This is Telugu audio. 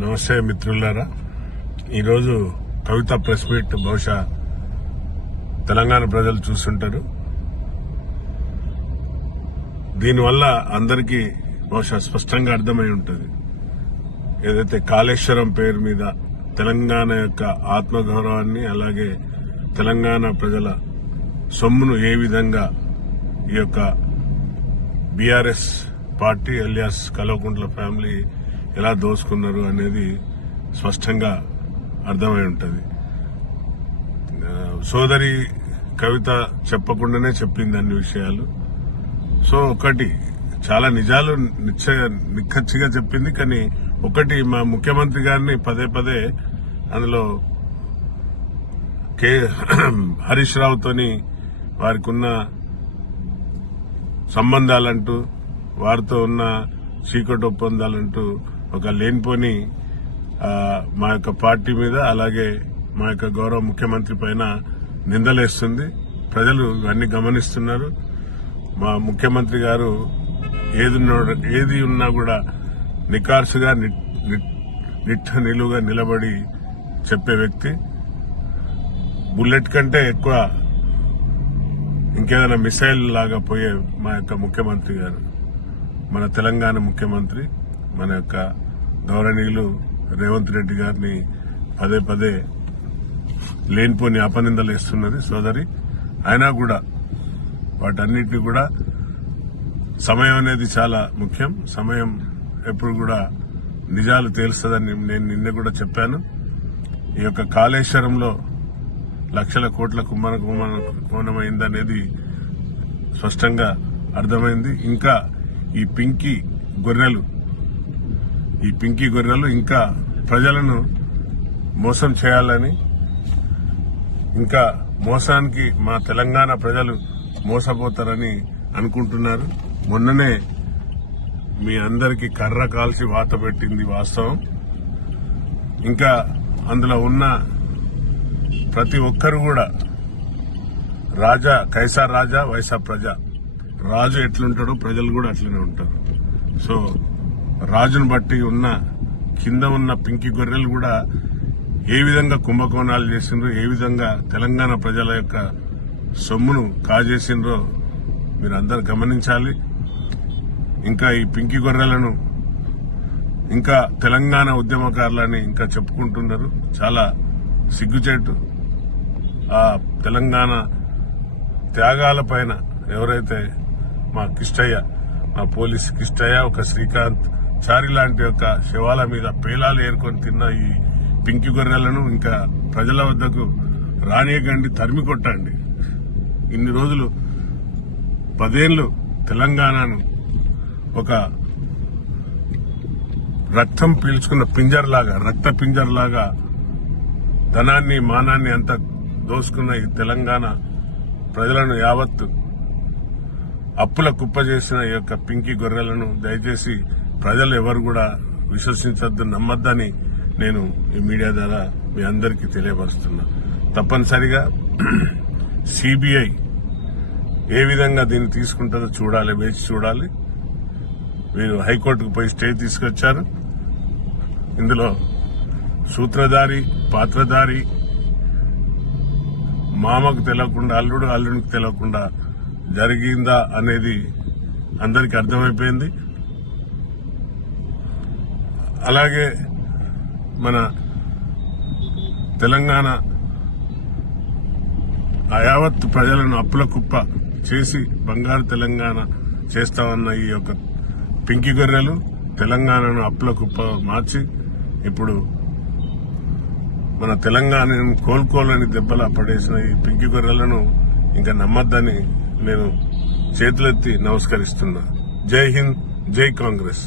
నమస్తే మిత్రులారా. ఈరోజు కవిత ప్రెస్ మీట్ బహుశా తెలంగాణ ప్రజలు చూస్తుంటారు. దీనివల్ల అందరికీ బహుశా స్పష్టంగా అర్థమై ఉంటుంది. ఏదైతే కాళేశ్వరం పేరు మీద తెలంగాణ యొక్క ఆత్మగౌరవాన్ని, అలాగే తెలంగాణ ప్రజల సొమ్మును ఏ విధంగా ఈ యొక్క BRS party alias Kalvakuntla family ఎలా దోసుకున్నారు అనేది స్పష్టంగా అర్థమై ఉంటుంది. సోదరి కవిత చెప్పకుండానే చెప్పింది అన్ని విషయాలు. సో ఒకటి చాలా నిజాలు నిక్కచ్చిగా చెప్పింది. కానీ ఒకటి, మా ముఖ్యమంత్రి గారిని పదే పదే అందులో హరీష్ రావుతోని వారికి ఉన్న సంబంధాలంటూ, వారితో ఉన్న చీకటి ఒప్పందాలంటూ ఒక లేనిపోని మా యొక్క పార్టీ మీద, అలాగే మా యొక్క గౌరవ ముఖ్యమంత్రి పైన నిందలేస్తుంది. ప్రజలు ఇవన్నీ గమనిస్తున్నారు. మా ముఖ్యమంత్రి గారు ఏది ఉన్నా కూడా నికార్సుగా నిట్ట నిలువుగా నిలబడి చెప్పే వ్యక్తి. బుల్లెట్ కంటే ఎక్కువ ఇంకేదైనా మిసైల్ లాగా పోయే మా యొక్క ముఖ్యమంత్రి గారు, మన తెలంగాణ ముఖ్యమంత్రి, మన యొక్క గౌరవనీయులు రేవంత్ రెడ్డి గారిని పదే పదే లేనిపోని అపనిందలు వేస్తున్నది సోదరి. అయినా కూడా వాటన్నిటిని కూడా సమయం అనేది చాలా ముఖ్యం. సమయం ఎప్పుడు కూడా నిజాలు తేలుస్తుందని నేను నిన్న కూడా చెప్పాను. ఈ యొక్క కాళేశ్వరంలో లక్షల కోట్ల కోణమైందనేది స్పష్టంగా అర్థమైంది. ఇంకా ఈ పింకీ గొర్రెలు ఇంకా ప్రజలను మోసం చేయాలని, ఇంకా మోసానికి మా తెలంగాణ ప్రజలు మోసపోతారని అనుకుంటున్నారు. మొన్ననే మీ అందరికీ కర్ర కాల్చి వాత పెట్టింది వాస్తవం. ఇంకా అందులో ఉన్న ప్రతి ఒక్కరు కూడా రాజా కైసా రాజా వైసా ప్రజ, రాజు ఎట్లుంటాడో ప్రజలు కూడా అట్లనే ఉంటారు. సో రాజును బట్టి ఉన్న కింద ఉన్న పింకి గొర్రెలు కూడా ఏ విధంగా కుంభకోణాలు చేసిండ్రో, ఏ విధంగా తెలంగాణ ప్రజల యొక్క సొమ్మును కాజేసిండ్రో మీరందరూ గమనించాలి. ఇంకా ఈ పింకి గొర్రెలను ఇంకా తెలంగాణ ఉద్యమకారులని ఇంకా చెప్పుకుంటున్నారు. చాలా సిగ్గుచేటు. ఆ తెలంగాణ త్యాగాల పైన ఎవరైతే మా కిష్టయ్య, మా పోలీస్ కిష్టయ్య, ఒక శ్రీకాంత్ చారి లాంటి యొక్క శవాల మీద పేలాలు ఏరుకొని తిన్న ఈ పింకి గొర్రెలను ఇంకా ప్రజల వద్దకు రానియకండి, తరిమి కొట్టండి. ఇన్ని రోజులు 10 ఏళ్లు తెలంగాణను ఒక రక్తం పీల్చుకున్న రక్త పింజర్లాగా ధనాన్ని, మానాన్ని అంతా దోసుకున్న ఈ తెలంగాణ ప్రజలను యావత్తు అప్పుల కుప్ప చేసిన ఈ యొక్క పింకి గొర్రెలను దయచేసి ప్రజలు ఎవరు కూడా విశ్వసించద్దు, నమ్మద్దని నేను ఈ మీడియా ద్వారా మీ అందరికీ తెలియపరుస్తున్నా. తప్పనిసరిగా సిబిఐ ఏ విధంగా దీన్ని తీసుకుంటుందో చూడాలి, వేచి చూడాలి. వీరు హైకోర్టుకు పోయి స్టే తీసుకొచ్చారు. ఇందులో సూత్రధారి, పాత్రధారి, మామకు తెలియకుండా అల్లుడికి తెలియకుండా జరిగిందా అనేది అందరికీ అర్థమైపోయింది. అలాగే మన తెలంగాణ యావత్తు ప్రజలను అప్పుల కుప్ప చేసి బంగారు తెలంగాణ చేస్తామన్న ఈ యొక్క పింకి గొర్రెలు తెలంగాణను అప్పుల కుప్ప మార్చి ఇప్పుడు మన తెలంగాణను కోలుకోలేని దెబ్బలా పడేసిన ఈ పింకి గొర్రెలను ఇంకా నమ్మద్దని నేను చేతులెత్తి నమస్కరిస్తున్నా. జై హింద్, జై కాంగ్రెస్.